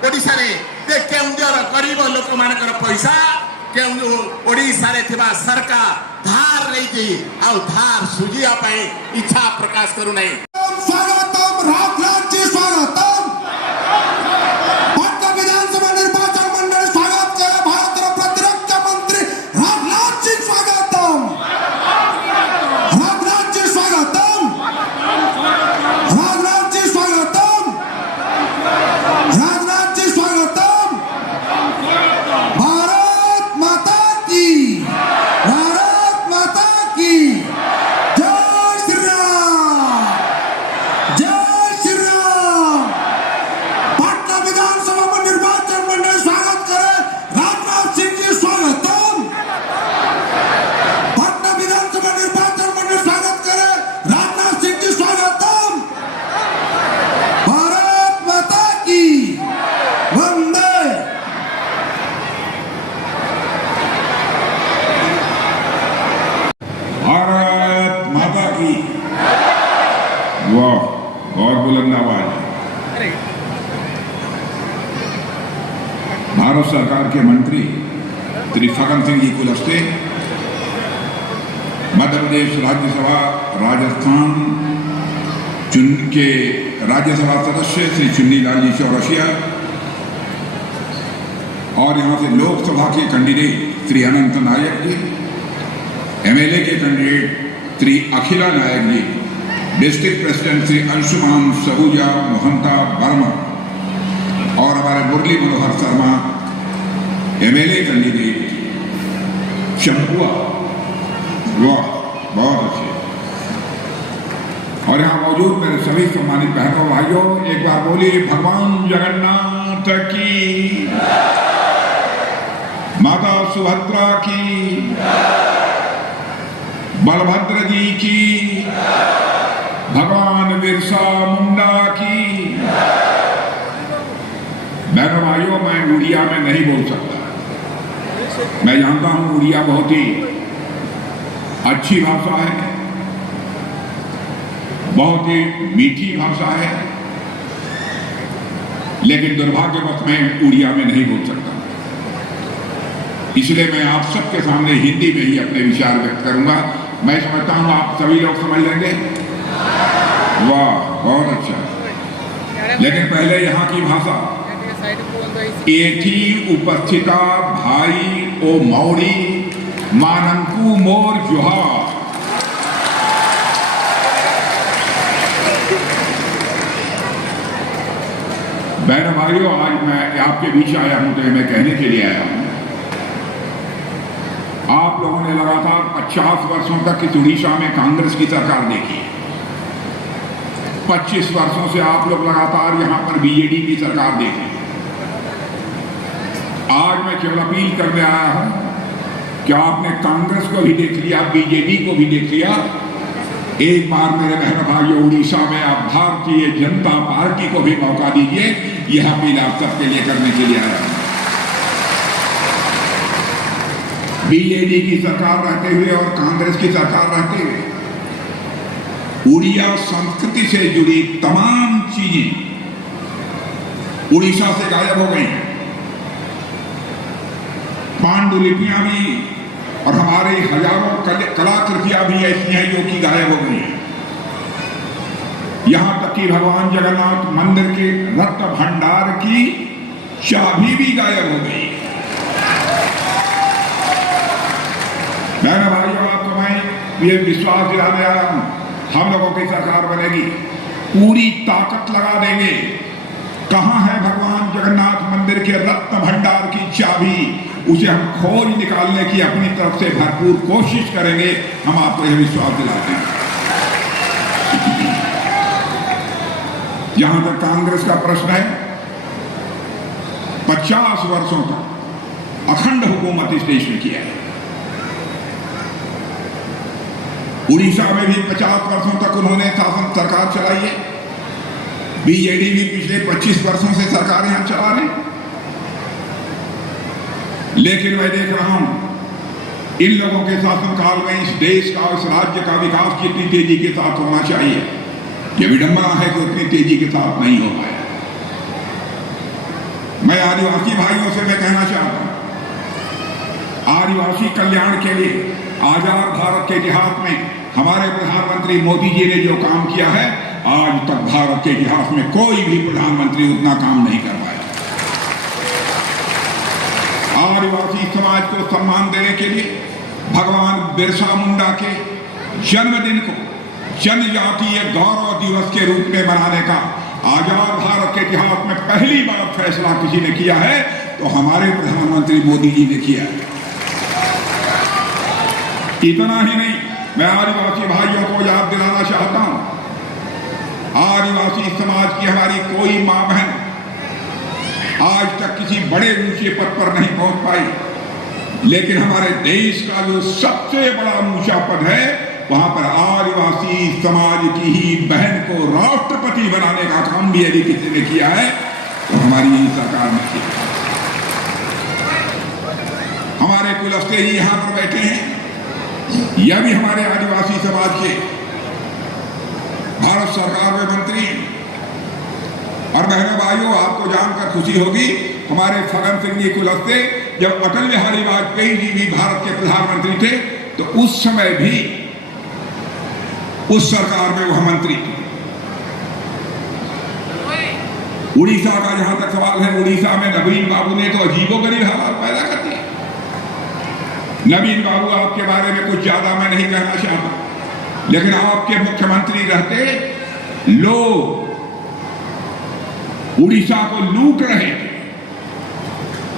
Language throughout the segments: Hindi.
ओडिशा रे जे केउंजर गरीब लोक मानकर पैसा ओडिशा रे थिबा सरकार धार नहीं आ धार सुझिया पाए इच्छा प्रकाश करू नहीं। स्वागतम राजनाथ जी स्वागतम पटना विधानसभा निर्वाचन मंडल स्वागत करे भारत प्रतिरक्षा मंत्री राजनाथ जी स्वागतम राजनाथ जी स्वागतम राजनाथ जी स्वागतम राजनाथ जी स्वागतम भारत माता की बहुत बुलंद आवाज। भारत सरकार के मंत्री श्री फग्गन सिंह जी कुलस्ते, मध्य प्रदेश राज्यसभा राजस्थान के राज्यसभा सदस्य श्री चुन्नीलाल जी चौरसिया और यहाँ से लोकसभा के कैंडिडेट श्री अनंत नायक जी, एमएलए के कैंडिडेट श्री अखिला नायक जी, डिस्ट्रिक्ट प्रेसिडेंट श्री अंशुमान सबूजा मोहंता वर्मा और हमारे मुरली मनोहर शर्मा एमएलए कैंडिडेट शंकुआ, वाह बहुत अच्छे। और यहाँ मौजूद मेरे सभी सम्मानित बहनों भाइयों, एक बार बोलिए भगवान जगन्नाथ की, माता सुभद्रा की, बलभद्र जी की, भगवान बिरसा मुंडा की। बहनों भाइयों, मैं उड़िया में नहीं बोल सकता। मैं जानता हूं उड़िया बहुत ही अच्छी भाषा है, बहुत ही मीठी भाषा है, लेकिन दुर्भाग्यवश मैं उड़िया में नहीं बोल सकता। इसलिए मैं आप सबके सामने हिंदी में ही अपने विचार व्यक्त करूंगा। मैं समझता हूं आप सभी लोग समझ लेंगे। वाह बहुत अच्छा। लेकिन पहले यहाँ की भाषा, एठी उपस्थिता भाई ओ मौड़ी मानंकू मोर जोहार। बहनों भाइयों, आज मैं आपके बीच आया हूं तो मैं कहने के लिए आया हूं, आप लोगों ने लगातार 50 वर्षों तक इस उड़ीसा में कांग्रेस की सरकार देखी। 25 वर्षों से आप लोग लगातार यहां पर बीजेडी की सरकार देखें। आज मैं केवल अपील करने आया हूं कि आपने कांग्रेस को भी देख लिया, बीजेडी को भी देख लिया। एक बार मेरे बहनों भाइयों, उड़ीसा में आप भारतीय जनता पार्टी को भी मौका दीजिए। यह अपील आप सबके लिए करने के लिए आया हूं। बीजेडी की सरकार रहते हुए और कांग्रेस की सरकार रहते हुए उड़िया संस्कृति से जुड़ी तमाम चीजें उड़ीसा से गायब हो गई हैं। पांडुलिपियां भी और हमारे हजारों कलाकृतियां भी ऐसी हैं जो कि गायब हो गई हैं। यहां तक कि भगवान जगन्नाथ मंदिर के रत्न भंडार की चाबी भी गायब हो गई। मैंने भाइयों, आपको मैं ये विश्वास दिलाने आया हूं, हम लोगों की सरकार बनेगी, पूरी ताकत लगा देंगे। कहां है भगवान जगन्नाथ मंदिर के रत्न भंडार की चाबी, उसे हम खोज निकालने की अपनी तरफ से भरपूर कोशिश करेंगे। हम आपको यह विश्वास दिलाते हैं। जहां तक कांग्रेस का प्रश्न है, 50 वर्षों तक अखंड हुकूमत इस देश में किया है। उड़ीसा में भी 50 वर्षों तक उन्होंने शासन सरकार चलाई है। बीजेडी भी पिछले 25 वर्षों से सरकार यहां चला रही। लेकिन मैं देख रहा हूं, इन लोगों के शासनकाल में इस देश का, इस राज्य का विकास जितनी तेजी के साथ होना चाहिए, यह विडंबना है कि उतनी तेजी के साथ नहीं हो पाया। मैं आदिवासी भाइयों से मैं कहना चाहता हूं, आदिवासी कल्याण के लिए आजाद भारत के इतिहास में हमारे प्रधानमंत्री मोदी जी ने जो काम किया है, आज तक भारत के इतिहास में कोई भी प्रधानमंत्री उतना काम नहीं कर पाया। आदिवासी समाज को सम्मान देने के लिए भगवान बिरसा मुंडा के जन्मदिन को जनजातीय गौरव दिवस के रूप में मनाने का आजाद भारत के इतिहास में पहली बार फैसला किसी ने किया है तो हमारे प्रधानमंत्री मोदी जी ने किया है। इतना ही नहीं, मैं आदिवासी भाइयों को याद दिलाना चाहता हूं, आदिवासी समाज की हमारी कोई मां बहन आज तक किसी बड़े ऊंचे पद पर नहीं पहुंच पाई, लेकिन हमारे देश का जो सबसे बड़ा ऊंचा पद है वहां पर आदिवासी समाज की ही बहन को राष्ट्रपति बनाने का काम भी यदि किसी ने किया है तो हमारी यही सरकार ने किया। हमारे कुलस्ते जी यहां पर बैठे हैं, यह भी हमारे आदिवासी समाज के भारत सरकार में मंत्री हैं। और बहनों भाइयों, आपको जानकर खुशी होगी, हमारे फग्गन सिंह जी कुलस्ते जब अटल बिहारी वाजपेयी जी भी भारत के प्रधानमंत्री थे तो उस समय भी उस सरकार में वह मंत्री थे। उड़ीसा का जहां तक सवाल है, उड़ीसा में नवीन बाबू ने तो अजीबोगरीब हालात पैदा कर दिए। नवीन बाबू आपके बारे में कुछ ज्यादा मैं नहीं कहना चाहता, लेकिन आपके मुख्यमंत्री रहते लोग उड़ीसा को लूट रहे थे,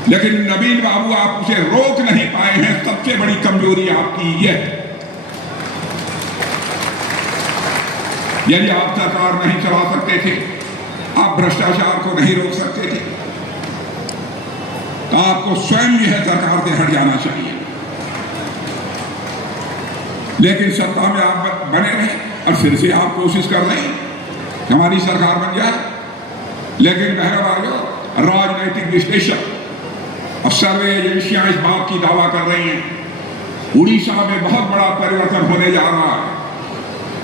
लेकिन नवीन बाबू आप उसे रोक नहीं पाए हैं। सबसे बड़ी कमजोरी आपकी यह है। यदि आप सरकार नहीं चला सकते थे, आप भ्रष्टाचार को नहीं रोक सकते थे, तो आपको स्वयं यह सरकार से हट जाना चाहिए। लेकिन सत्ता में आप बने रहे और फिर से आप कोशिश कर रहे हैं कि हमारी सरकार बन जाए। लेकिन बहरहाल राजनीतिक विश्लेषक और सर्वे एजेंसियां इस बात की दावा कर रही हैं उड़ीसा में बहुत बड़ा परिवर्तन होने जा रहा है।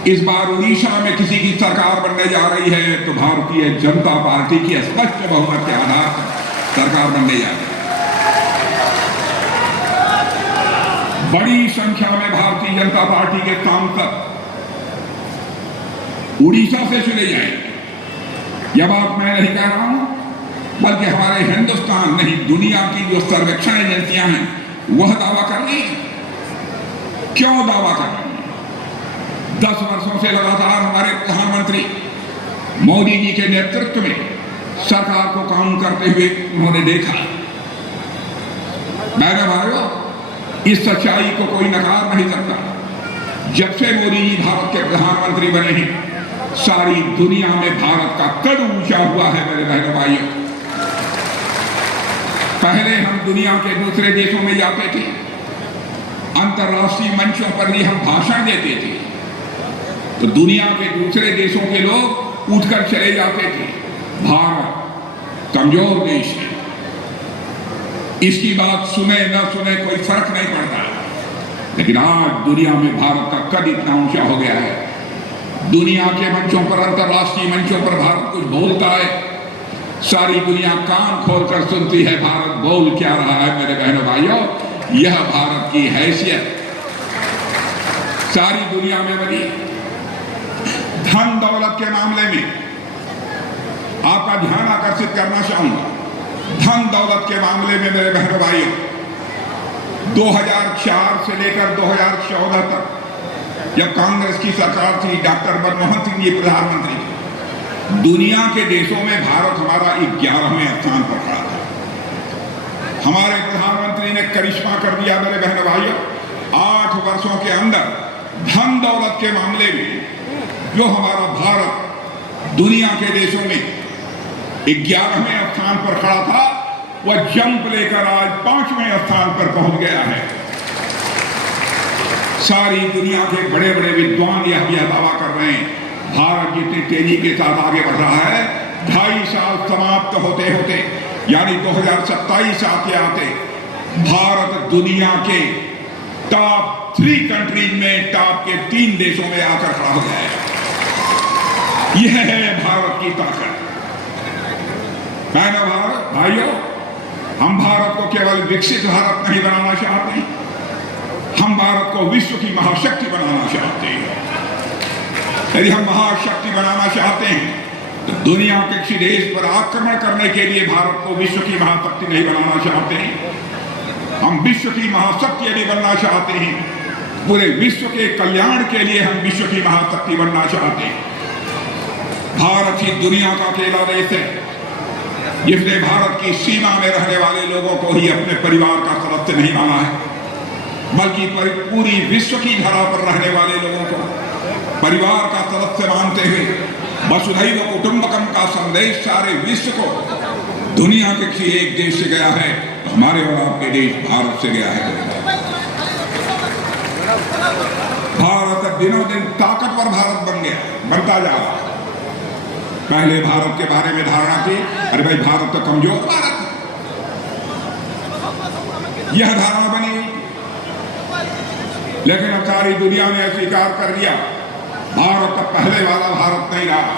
इस बार उड़ीसा में किसी की सरकार बनने जा रही है तो भारतीय जनता पार्टी की स्पष्ट बहुमत के आधार पर सरकार बनने जा रही है। बड़ी संख्या में भारतीय जनता पार्टी के सांसद उड़ीसा से चुने जाएंगे। यह बात मैं नहीं कह रहा हूं, बल्कि हमारे हिंदुस्तान नहीं दुनिया की जो सर्वेक्षण एजेंसियां हैं वह दावा कर रही है। क्यों दावा कर रही है? 10 वर्षों से लगातार हमारे प्रधानमंत्री मोदी जी के नेतृत्व में सरकार को काम करते हुए उन्होंने देखा। मेरे भाइयों, इस सच्चाई को कोई नकार नहीं सकता। जब से मोदी जी भारत के प्रधानमंत्री बने हैं, सारी दुनिया में भारत का कद ऊंचा हुआ है। मेरे बहनों भाइयों, पहले हम दुनिया के दूसरे देशों में जाते थे, अंतर्राष्ट्रीय मंचों पर भी हम भाषण देते थे, तो दुनिया के दूसरे देशों के लोग उठकर चले जाते थे, भारत कमजोर देश है, इसकी बात सुने न सुने कोई फर्क नहीं पड़ता। लेकिन आज दुनिया में भारत का कद इतना ऊंचा हो गया है, दुनिया के मंचों पर, अंतर्राष्ट्रीय मंचों पर भारत कुछ बोलता है, सारी दुनिया कान खोलकर सुनती है भारत बोल क्या रहा है। मेरे बहनों भाइयों, यह भारत की हैसियत सारी दुनिया में बनी। धन दौलत के मामले में आपका ध्यान आकर्षित करना चाहूंगा। धन दौलत के मामले में मेरे बहनों भाइयों, 2004 से लेकर 2014 तक जब कांग्रेस की सरकार थी, डॉक्टर मनमोहन सिंह जी प्रधानमंत्री थे, दुनिया के देशों में भारत हमारा 11वें स्थान पर खड़ा था। हमारे प्रधानमंत्री ने करिश्मा कर दिया मेरे बहनों भाइयों। 8 वर्षों के अंदर धन दौलत के मामले में जो हमारा भारत दुनिया के देशों में 11वें स्थान पर खड़ा था, वह जंप लेकर आज 5वें स्थान पर पहुंच गया है। सारी दुनिया के बड़े बड़े विद्वान यह भी दावा कर रहे हैं, भारत जितनी तेजी के साथ आगे बढ़ रहा है, 2.5 साल समाप्त होते होते यानी 2027 आते आते भारत दुनिया के टॉप 3 कंट्रीज में, टॉप के 3 देशों में आकर खड़ा हो जाएगा। यह है भारत की ताकत। भाइयों, भाइयों, हम भारत को केवल विकसित भारत नहीं बनाना चाहते, हम भारत को विश्व की महाशक्ति बनाना चाहते हैं। यदि हम महाशक्ति बनाना चाहते हैं तो दुनिया के किसी देश पर आक्रमण करने के लिए भारत को विश्व की महाशक्ति नहीं बनाना चाहते हैं। हम विश्व की महाशक्ति यदि बनना चाहते हैं, पूरे विश्व के कल्याण के लिए हम विश्व की महाशक्ति बनना चाहते हैं। भारत ही दुनिया का अकेला देश है जिसने भारत की सीमा में रहने वाले लोगों को ही अपने परिवार का सदस्य नहीं माना है, बल्कि पूरी विश्व की धरा पर रहने वाले लोगों को परिवार का सदस्य मानते हुए वसुधैव कुटुंबकम का संदेश सारे विश्व को दुनिया के किसी एक देश से गया है, तो हमारे और आपके देश भारत से गया है। भारत दिनों दिन ताकतवर भारत बनता जा रहा है। पहले भारत के बारे में धारणा थी, अरे भाई भारत तो कमजोर भारत है, यह धारणा बनी हुई। लेकिन अब सारी दुनिया ने स्वीकार कर दिया भारत का पहले वाला भारत नहीं रहा।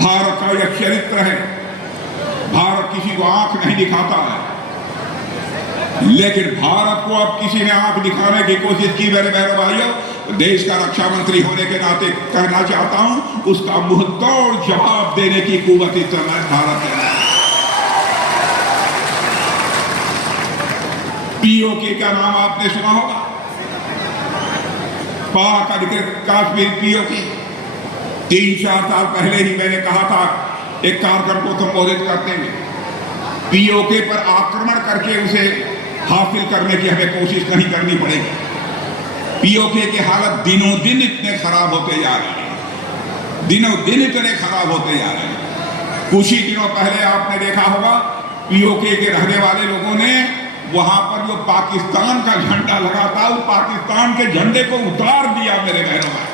भारत का यह चरित्र है, भारत किसी को आंख नहीं दिखाता है, लेकिन भारत को अब किसी ने आंख दिखाने की कोशिश की। मेरे बहनों भाइयों, देश का रक्षा मंत्री होने के नाते कहना चाहता हूं, उसका मुंहतोड़ जवाब देने की कुव्वत इस समय भारत है। पीओके का नाम आपने सुना होगा, पाक अधिकृत कश्मीर पीओके। 3-4 साल पहले ही मैंने कहा था एक कार्यक्रम को संबोधित करते हुए, पीओके पर आक्रमण करके उसे हासिल करने की हमें कोशिश नहीं करनी पड़ेगी। पीओके की हालत दिनों दिन इतने खराब होते जा रहे हैं, दिनों दिन इतने खराब होते जा रहे हैं। कुछ ही दिनों पहले आपने देखा होगा पीओके के रहने वाले लोगों ने वहां पर जो पाकिस्तान का झंडा लगा था, उस पाकिस्तान के झंडे को उतार दिया। मेरे बहनों भाई,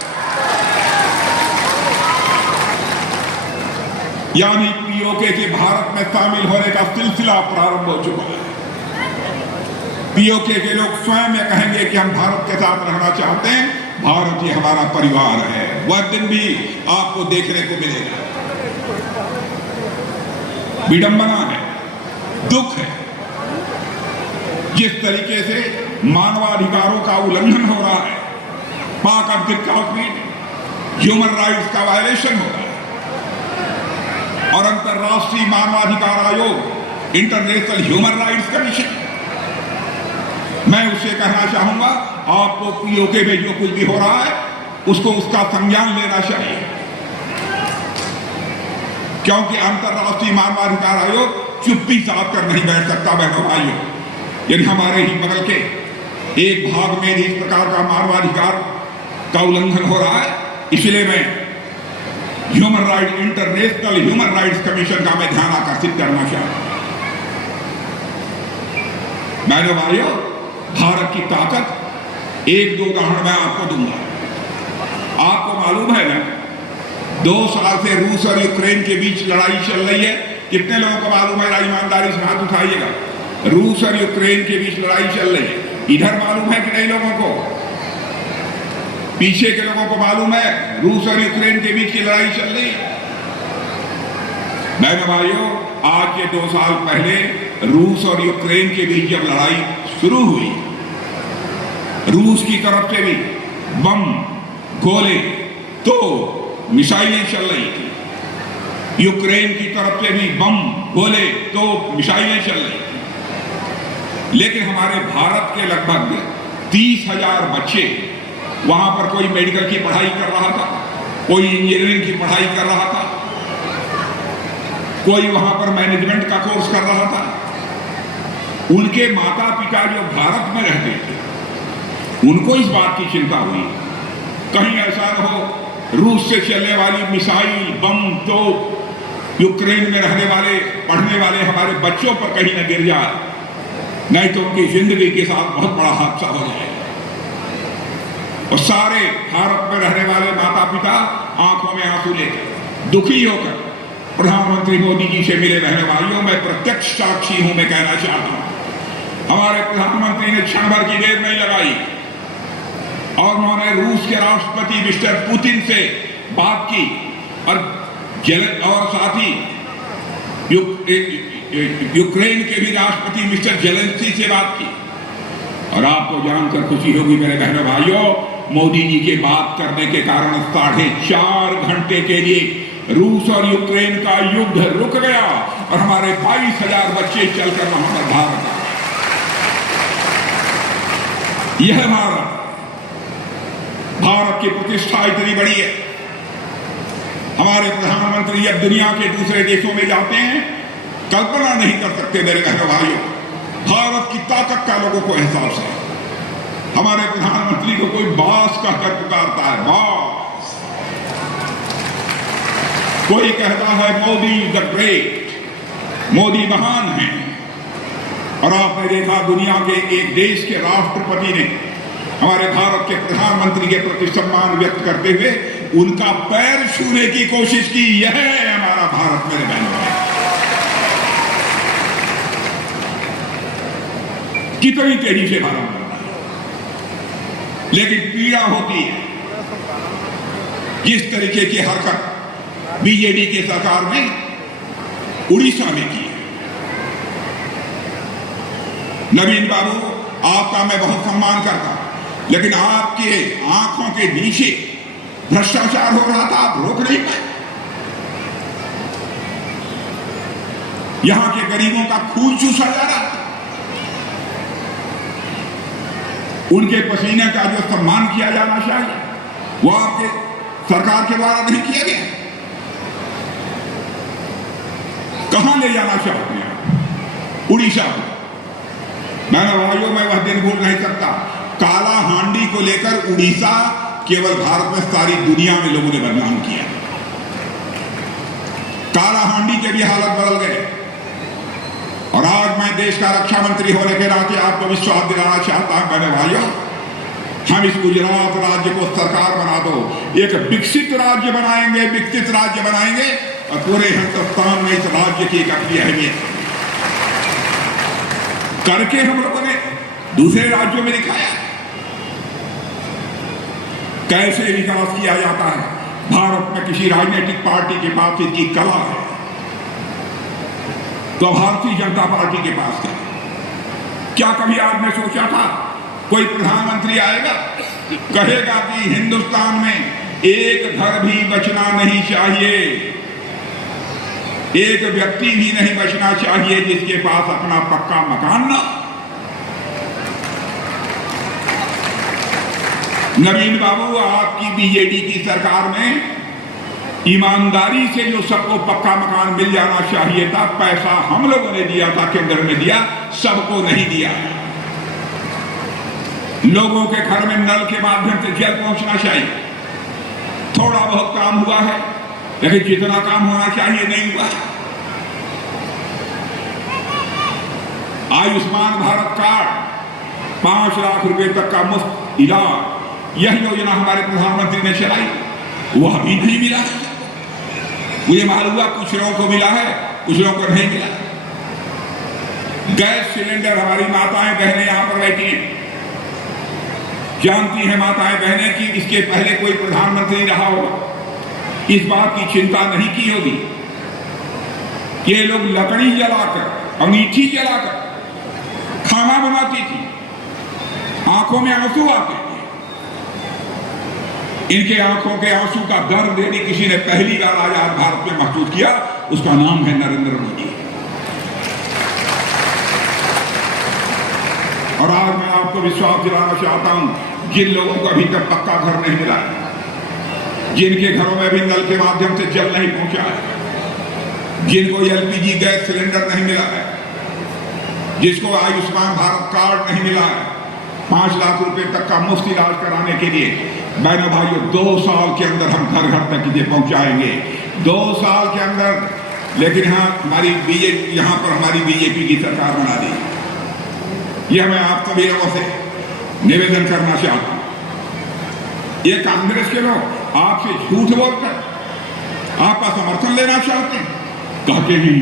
यानी पीओके के भारत में शामिल होने का सिलसिला प्रारंभ हो चुका है। पीओके के लोग स्वयं में कहेंगे कि हम भारत के साथ रहना चाहते हैं, भारत ही हमारा परिवार है। वह दिन भी आपको देखने को मिलेगा। विडंबना है, दुख है, जिस तरीके से मानवाधिकारों का उल्लंघन हो रहा है, पाक अधिकृत कश्मीर ह्यूमन राइट्स का वायलेशन हो रहा है, और अंतर्राष्ट्रीय मानवाधिकार आयोग, इंटरनेशनल ह्यूमन राइट्स कमीशन, मैं उससे कहना चाहूंगा आपको पीओके में जो कुछ भी हो रहा है उसको उसका संज्ञान लेना चाहिए, क्योंकि अंतर्राष्ट्रीय मानवाधिकार आयोग चुप्पी साध कर नहीं बैठ सकता। बहनों भाइयों, यदि हमारे ही बगल के एक भाग में इस प्रकार का मानवाधिकार का उल्लंघन हो रहा है, इसलिए मैं इंटरनेशनल ह्यूमन राइट्स कमीशन का मैं ध्यान आकर्षित करना चाहता हूं। बहनों भाइयों, भारत की ताकत 1-2 उदाहरण मैं आपको दूंगा। आपको मालूम है ना, 2 साल से रूस और यूक्रेन के बीच लड़ाई चल रही है। कितने लोगों को मालूम है? ईमानदारी से हाथ उठाइएगा। रूस और यूक्रेन के बीच लड़ाई चल रही है। इधर मालूम है कि नहीं लोगों को? पीछे के लोगों को मालूम है रूस और यूक्रेन के बीच की लड़ाई चल रही है। बहनों भाइयों, आज के 2 साल पहले रूस और यूक्रेन के बीच जब लड़ाई शुरू हुई, रूस की तरफ से भी बम, गोले, तो मिसाइलें चल रही थी। यूक्रेन की तरफ से भी बम, गोले, तो मिसाइलें चल रही थी। लेकिन हमारे भारत के लगभग 30,000 बच्चे, वहां पर कोई मेडिकल की पढ़ाई कर रहा था, कोई इंजीनियरिंग की पढ़ाई कर रहा था, कोई वहां पर मैनेजमेंट का कोर्स कर रहा था। उनके माता पिता जो भारत में रहते थे, उनको इस बात की चिंता हुई कहीं ऐसा न हो रूस से चलने वाली मिसाइल, बम, तो यूक्रेन में रहने वाले, पढ़ने वाले हमारे बच्चों पर कहीं न गिर जाए, नहीं तो उनकी जिंदगी के साथ बहुत बड़ा हादसा हो जाए। और सारे भारत में रहने वाले माता पिता आंखों में आंसू लेकर दुखी होकर प्रधानमंत्री मोदी जी से मिले। बहनों भाइयों, मैं प्रत्यक्ष साक्षी हूं। मैं कहना चाहता हूं, हमारे प्रधानमंत्री ने क्षण भर की देर नहीं लगाई और उन्होंने रूस के राष्ट्रपति मिस्टर पुतिन से बात की और साथ ही यूक्रेन के भी राष्ट्रपति मिस्टर जेलेंस्की से बात की। और आपको जानकर खुशी होगी मेरे बहनों भाइयों, मोदी जी के बात करने के कारण 4.5 घंटे के लिए रूस और यूक्रेन का युद्ध रुक गया और हमारे 22,000 बच्चे चलकर वहां पर भारत आ गए। यह भारत की प्रतिष्ठा इतनी बड़ी है। हमारे प्रधानमंत्री अब दुनिया के दूसरे देशों में जाते हैं, कल्पना नहीं कर सकते मेरे बहनों भाइयों, भारत की ताकत का लोगों को एहसास है। हमारे प्रधानमंत्री को कोई बास कहकर पुकारता है, बास। कोई कहता है मोदी द ग्रेट, मोदी महान है। और आपने देखा दुनिया के एक देश के राष्ट्रपति ने हमारे भारत के प्रधानमंत्री के प्रति सम्मान व्यक्त करते हुए उनका पैर छूने की कोशिश की। यह है हमारा भारत मेरे बहनों भाई। कितनी तेजी से भारत बढ़ रहा है, लेकिन पीड़ा होती है जिस तरीके की हरकत बीजेडी की सरकार ने उड़ीसा में की। नवीन बाबू, आपका मैं बहुत सम्मान करता, लेकिन आपके आंखों के नीचे भ्रष्टाचार हो रहा था, आप रोक नहीं पाए। यहां के गरीबों का खून चूसा जा रहा था। उनके पसीने का जो सम्मान किया जाना चाहिए वो आपके सरकार के द्वारा नहीं किया गया। कहां ले जाना चाहते हैं? उड़ीसा को। मैंने भाइयों, मैं वह दिन भूल नहीं सकता, काला हांडी को लेकर उड़ीसा केवल भारत में सारी दुनिया में लोगों ने बदनाम किया। काला हांडी के भी हालत बदल गए। और आज मैं देश का रक्षा मंत्री होने के नाते आपको विश्वास दिलाना चाहता हूं मेरे भाइयों, हम इस गुजरात राज्य को सरकार बना दो, एक विकसित राज्य बनाएंगे, विकसित राज्य बनाएंगे और पूरे हिंदुस्तान में इस राज्य की एक अपनी अहमियत करके हम लोगों ने दूसरे राज्यों में दिखाया कैसे विकास किया जाता है। भारत में किसी राजनीतिक पार्टी के पास इसकी कला है तो भारतीय जनता पार्टी के पास है। क्या कभी आपने सोचा था कोई प्रधानमंत्री आएगा कहेगा कि हिंदुस्तान में एक घर भी बचना नहीं चाहिए, एक व्यक्ति भी नहीं बचना चाहिए जिसके पास अपना पक्का मकान ना। नवीन बाबू, आपकी बीजेडी की सरकार में ईमानदारी से जो सबको पक्का मकान मिल जाना चाहिए था, पैसा हम लोगों ने दिया था, केंद्र में दिया, सबको नहीं दिया। लोगों के घर में नल के माध्यम से जल पहुंचना चाहिए। थोड़ा बहुत काम हुआ है, लेकिन जितना काम होना चाहिए नहीं हुआ। आयुष्मान भारत कार्ड 5 लाख रुपए तक का मुफ्त इलाज, यह योजना हमारे प्रधानमंत्री ने चलाई, वह अभी नहीं मिला है। मुझे मालूम हुआ कुछ लोगों को मिला है, कुछ लोगों को नहीं मिला। गैस सिलेंडर, हमारी माताएं बहनें यहां पर बैठी हैं, जानती हैं माताएं बहनें कि इसके पहले कोई प्रधानमंत्री रहा होगा, इस बात की चिंता नहीं की होगी। ये लोग लकड़ी जलाकर, अंगीठी जलाकर खाना बनाती थी, आंखों में आंसू आते थे। इनके आंखों के आंसू का दर्द यदि किसी ने पहली बार आजाद भारत में महसूस किया, उसका नाम है नरेंद्र मोदी। और आज मैं आपको विश्वास दिलाना चाहता हूं, जिन लोगों को अभी तक पक्का घर नहीं मिला है, जिनके घरों में भी नल के माध्यम से जल नहीं पहुंचा है, जिनको एलपीजी गैस सिलेंडर नहीं मिला है, जिसको आयुष्मान भारत कार्ड नहीं मिला है, 5 लाख रुपए तक का मुफ्त इलाज कराने के लिए, बहनों भाइयों 2 साल के अंदर हम घर घर तक इसे पहुंचाएंगे, 2 साल के अंदर। लेकिन हाँ, हमारी बीजेपी, यहाँ पर हमारी बीजेपी की सरकार बना दी। यह मैं आप सभी लोगों से निवेदन करना चाहता हूं। ये कांग्रेस के लोग आपसे झूठ बोलकर आपका समर्थन लेना चाहते हैं, कहते हैं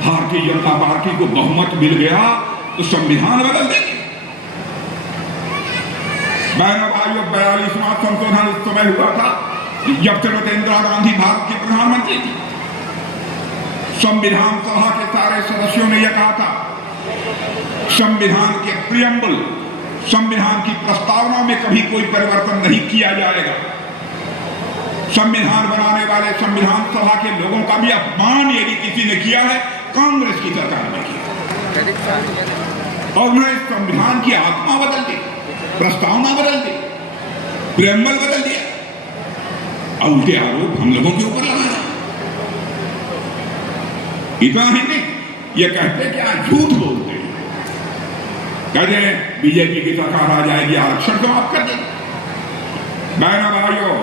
भारतीय जनता पार्टी को बहुमत मिल गया तो संविधान बदल देंगे। बहनों भाइयों, 42वां संशोधन उस समय हुआ था जब श्रीमती इंदिरा गांधी भारत की प्रधानमंत्री थी। संविधान सभा के सारे सदस्यों ने यह कहा था, संविधान के प्रियम्बल, संविधान की प्रस्तावना में कभी कोई परिवर्तन नहीं किया जाएगा। संविधान बनाने वाले संविधान सभा के लोगों का भी अपमान यदि किसी ने किया है, कांग्रेस की सरकार ने किया। और उन्होंने संविधान की आत्मा बदल दी, प्रस्तावना बदल दी, प्रियम्बल बदल दिया और उल्टे आरोप हम लोगों के ऊपर लगा रहा। इतना ही नहीं, ये कहते कि आज झूठ बोलते हैं, कहते हैं बीजेपी की सरकार आ जाएगी, आरक्षण समाप्त कर देगी। बहनों भाइयों,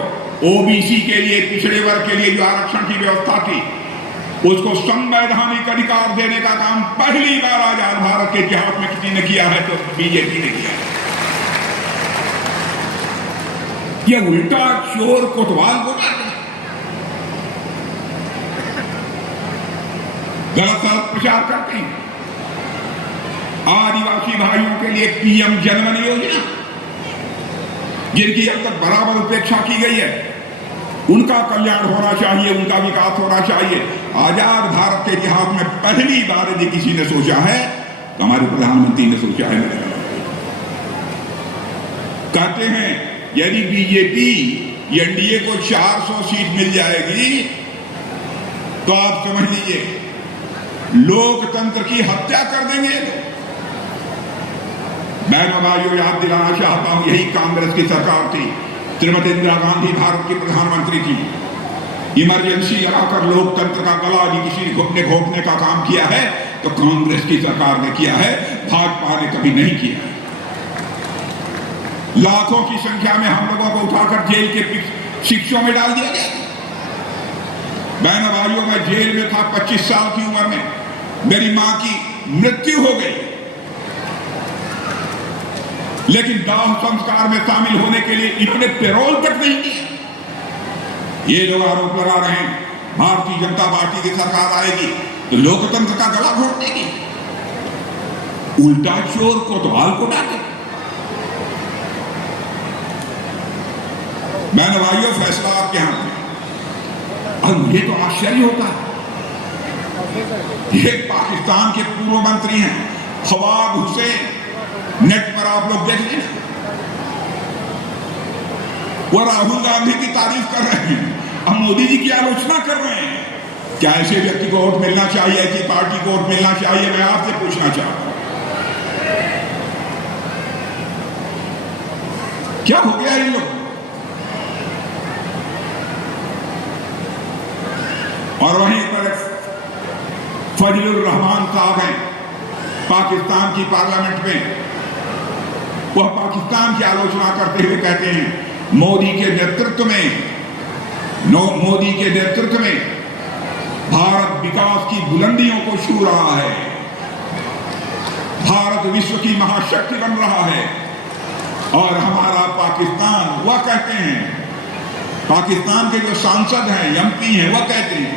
ओबीसी के लिए, पिछड़े वर्ग के लिए जो आरक्षण की व्यवस्था थी, उसको संवैधानिक अधिकार देने का काम पहली बार आजाद भारत के इतिहास में किसी ने किया है तो बीजेपी ने किया है। यह उल्टा चोर कोतवाल को गलत सलत प्रचार करते हैं। आदिवासी भाइयों के लिए पीएम जनधन योजना, जिनकी अब तक बराबर उपेक्षा की गई है, उनका कल्याण होना चाहिए, उनका विकास होना चाहिए। आजाद भारत के इतिहास में पहली बार यदि किसी ने सोचा है तो हमारे प्रधानमंत्री ने सोचा है। कहते हैं यदि बीजेपी एनडीए को 400 सीट मिल जाएगी तो आप समझ लीजिए लोकतंत्र की हत्या कर देंगे। मैं भाइयों याद दिलाना चाहता हूं, यही कांग्रेस की सरकार थी, श्रीमती इंदिरा गांधी भारत की प्रधानमंत्री थी। इमरजेंसी लगाकर लोकतंत्र का गला यदि किसी ने घोटने का काम किया है तो कांग्रेस की सरकार ने किया है, भाजपा ने कभी नहीं किया है। लाखों की संख्या में हम लोगों को उठाकर जेल के शिक्षों में डाल दिया गया। बहनों भाइयों, मैं जेल में था 25 साल की उम्र में, मेरी मां की मृत्यु हो गई, लेकिन दाह संस्कार में शामिल होने के लिए इन्होंने पैरोल तक नहीं दिया। ये लोग आरोप लगा रहे हैं भारतीय जनता पार्टी की सरकार आएगी तो लोकतंत्र का गला घोट देगी। उल्टा चोर कोतवाल को डाले। मैंने भाइयों, फैसला आपके हाथ में। और मुझे तो आश्चर्य होता है, ये पाकिस्तान के पूर्व मंत्री हैं फवाद हुसैन, नेट पर आप लोग देख लें, वो राहुल गांधी की तारीफ कर रहे हैं और मोदी जी की आलोचना कर रहे हैं। क्या ऐसे व्यक्ति को वोट मिलना चाहिए, ऐसी पार्टी को वोट मिलना चाहिए? मैं आपसे पूछना चाहता हूं, क्या हो गया इन लोग? और वहीं पर फजलुर रहमान साहब हैं पाकिस्तान की पार्लियामेंट में, वह पाकिस्तान की आलोचना करते हुए कहते हैं मोदी के नेतृत्व में भारत विकास की बुलंदियों को छू रहा है, भारत विश्व की महाशक्ति बन रहा है। और हमारा पाकिस्तान, वह कहते हैं, पाकिस्तान के जो सांसद हैं, एमपी हैं, वह कहते हैं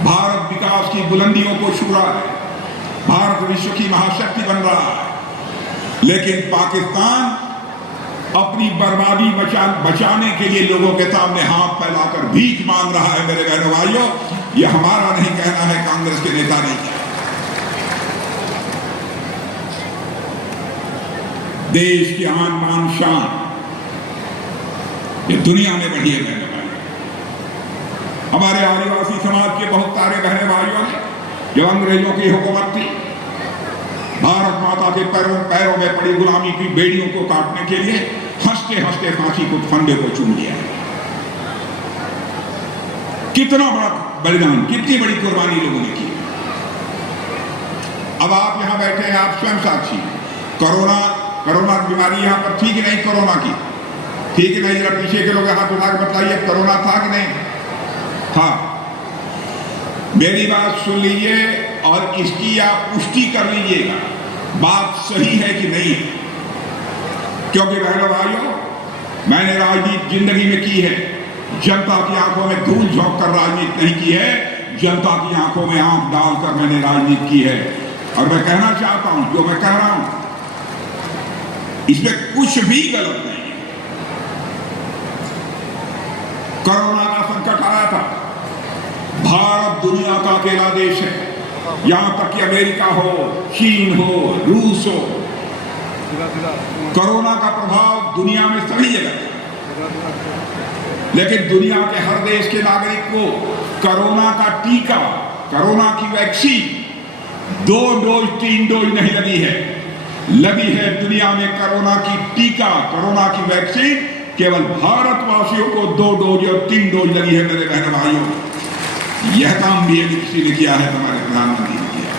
भारत विकास की बुलंदियों को छू रहा है, भारत विश्व की महाशक्ति बन रहा है। लेकिन पाकिस्तान अपनी बर्बादी बचाने के लिए लोगों के सामने हाथ फैलाकर भीख मांग रहा है। मेरे बहनों भाइयों, यह हमारा नहीं कहना है, कांग्रेस के नेता नहीं कहना। देश की आन बान शान ये दुनिया में बढ़ी है। बहनों भाइयों, हमारे आदिवासी समाज के बहुत सारे बहने भाइयों ने, जब अंग्रेजों की हुकूमत थी, भारत माता के पैरों में पड़ी गुलामी की बेड़ियों को काटने के लिए हंसते हंसते फांसी को फंदे को चूम लिया। कितना बड़ा बलिदान, कितनी बड़ी कुर्बानी लोगों ने की। अब आप यहां बैठे हैं, आप स्वयं साक्षी। कोरोना बीमारी यहां पर थी कि नहीं? कोरोना की थी कि नहीं? जरा पीछे के लोग हाथ उठा के बताइए, कोरोना था कि नहीं था? मेरी बात सुन लीजिए और इसकी आप पुष्टि कर लीजिएगा, बात सही है कि नहीं। क्योंकि बहनों भाइयों, मैंने राजनीति जिंदगी में की है, जनता की आंखों में धूल झोंक कर राजनीति नहीं की है, जनता की आंखों में आंख डालकर मैंने राजनीति की है। और मैं कहना चाहता हूं, जो मैं कह रहा हूं इसमें कुछ भी गलत नहीं है। कोरोना का संकट आया था, भारत दुनिया का अकेला देश है, यहां तक कि अमेरिका हो, चीन हो, रूस हो, कोरोना का प्रभाव दुनिया में सभी जगह है। लेकिन दुनिया के हर देश के नागरिक को कोरोना का टीका, कोरोना की वैक्सीन 2 डोज 3 डोज नहीं लगी है। लगी है दुनिया में कोरोना की टीका, कोरोना की वैक्सीन केवल भारतवासियों को 2 डोज और 3 डोज लगी है। मेरे बहन भाइयों, यह काम भी किसी ने किया है, हमारे प्रधानमंत्री ने किया।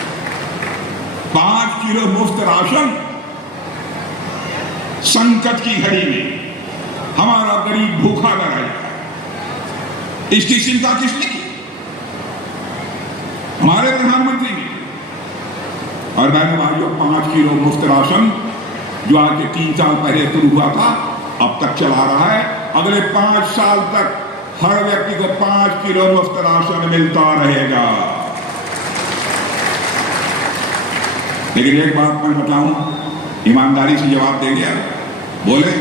5 किलो मुफ्त राशन संकट की घड़ी में हमारा गरीब भूखा न रह जाए, इसकी चिंता किसने की? हमारे प्रधानमंत्री ने। और बहनों भाइयों, 5 किलो मुफ्त राशन जो आज के 3 साल पहले शुरू हुआ था, अब तक चला रहा है। अगले 5 साल तक हर व्यक्ति को 5 किलो मुफ्त राशन मिलता रहेगा। लेकिन एक बात मैं बताऊं, ईमानदारी से जवाब देंगे आप? बोले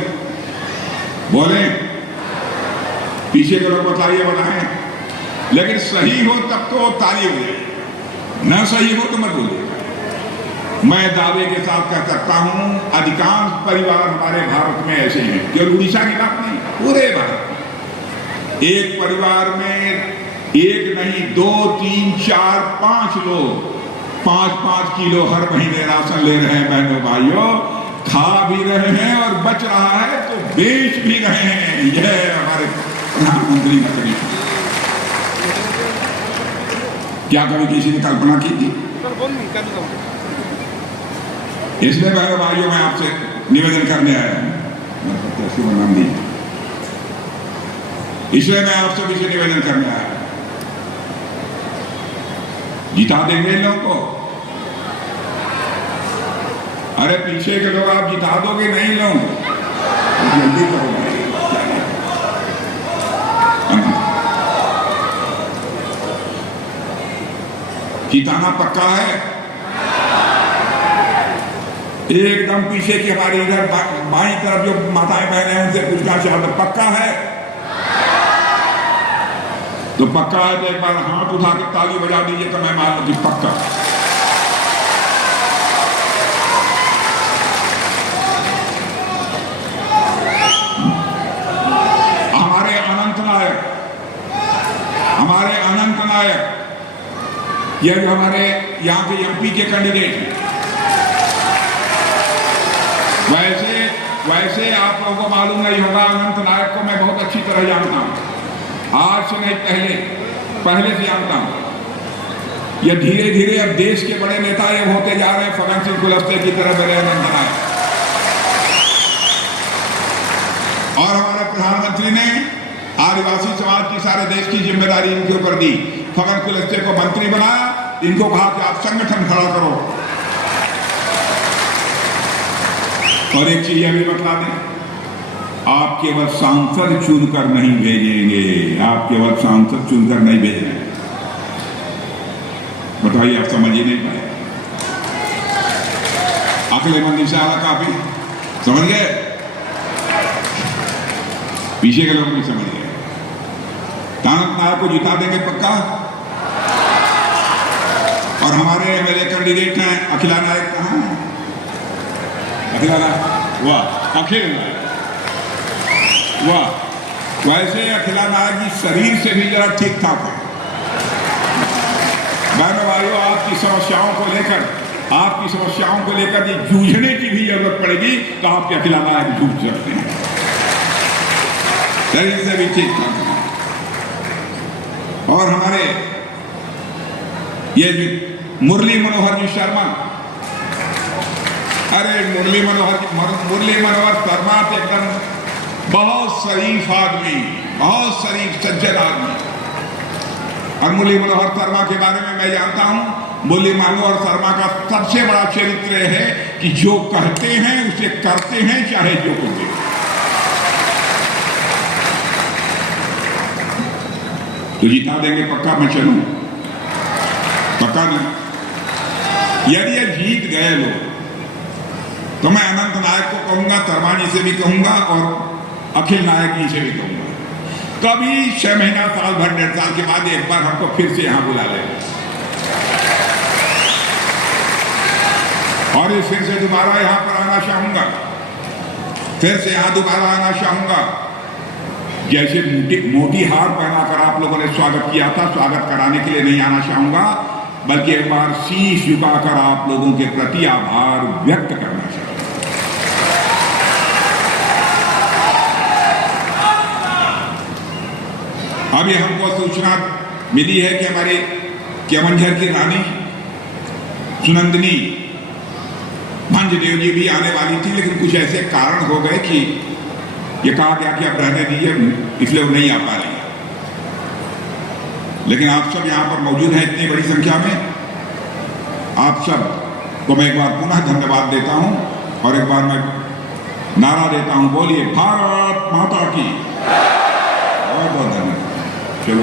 बोले पीछे के लोग बताइए, बताएं। लेकिन सही हो तब तो ताली हो जाए, न सही हो तो मत बोलिए। मैं दावे के साथ कह सकता हूं, अधिकांश परिवार हमारे भारत में ऐसे हैं, केवल उड़ीसा की बात नहीं, पूरे भारत में एक परिवार में 1 नहीं 2 3 4 5 लोग 5-5 किलो हर महीने राशन ले रहे हैं। बहनों भाइयों, खा भी रहे हैं और बच रहा है तो बेच भी रहे हैं। यह हमारे प्रधानमंत्री का तरीका। क्या कभी किसी ने कल्पना की थी? इसलिए बहनों भाइयों, मैं आपसे निवेदन करने आया हूं, इसलिए मैं आप सभी से निवेदन करने आया हूं, जिता देंगे इन लोगों को। अरे पीछे के लोग आप जिता दोगे नहीं लोग, जल्दी करो भाई। जिताना पक्का है। एकदम पीछे की हमारी इधर बाईं तरफ जो माताएं बहनें हैं उनसे पूछना चाहते, पक्का है? तो पक्का है तो एक बार हाथ उठा के ताली बजा दीजिए तो मैं मान लूं कि पक्का। हमारे अनंत नायक, यह जो हमारे यहाँ के एमपी के कैंडिडेट हैं, वैसे आप लोगों को मालूम नहीं होगा, अनंत नायक को मैं बहुत अच्छी तरह जानता हूँ। आज से नहीं, पहले से जानता हूँ। यह धीरे धीरे अब देश के बड़े नेता ये होते जा रहे हैं, फगन सिंह कुलस्ते की तरह मेरे अनंत नायक। और हमारे प्रधानमंत्री ने आदिवासी समाज की सारे देश की जिम्मेदारी इनके ऊपर दी। फगन कुलस्ते को मंत्री बनाया, इनको कहा कि आप संगठन खड़ा करो। और एक चीज यह भी बता दें, आप केवल सांसद चुनकर नहीं भेजेंगे, आप केवल सांसद चुनकर नहीं भेज रहे। बताइए, आप समझ ही नहीं पाए? अकलेमंदी से आला काफी समझ गए, पीछे के लोग भी समझ गए। अनंत नायक को जिता देंगे पक्का। और हमारे एमएलए कैंडिडेट हैं अखिला नायक, कहाँ है अखिला नायक? वाह, अखिल नायक, वाह। वैसे अखिला नायक जी शरीर से भी जरा ठीक ठाक है। बहनों भाइयों, आपकी समस्याओं को लेकर ये जूझने की भी जरूरत पड़ेगी तो आपके अखिला नायक जूझ सकते हैं, शरीर से भी ठीक ठाक है। और हमारे ये मुरली मनोहर जी शर्मा, अरे मुरली मनोहर शर्मा तो एकदम बहुत शरीफ आदमी, बहुत शरीफ सज्जन आदमी। और मुरली मनोहर शर्मा के बारे में मैं जानता हूं, मुरली मनोहर शर्मा का सबसे बड़ा चरित्र है कि जो कहते हैं उसे करते हैं, चाहे जो कुछ। तो जिता देंगे पक्का, मैं चलूं पक्का ना। यदि ये जीत गए लोग तो मैं अनंत नायक को कहूंगा, शर्मा जी से भी कहूंगा और अखिल नायक जी से भी कहूंगा तो अभी 6 महीना, साल भर, 1.5 साल के बाद एक बार हमको फिर से यहां बुला ले और ये फिर से दोबारा यहां पर आना चाहूंगा, फिर से यहां दोबारा आना चाहूंगा। जैसे मोटी हार पहनाकर आप लोगों ने स्वागत किया था, स्वागत कराने के लिए नहीं आना चाहूंगा, बल्कि एक बार शीश झुकाकर आप लोगों के प्रति आभार व्यक्त करना चाहूंगा। अभी हमको सूचना मिली है कि हमारे केवंझर की रानी सुनंदनी भंजदेव जी भी आने वाली थी, लेकिन कुछ ऐसे कारण हो गए कि ये कहा गया कि अब रहने दीजिए, इसलिए वो नहीं आ पा रही। लेकिन आप सब यहां पर मौजूद हैं इतनी बड़ी संख्या में, आप सब को मैं एक बार पुनः धन्यवाद देता हूं और एक बार मैं नारा देता हूं, बोलिए भारत माता की। बहुत बहुत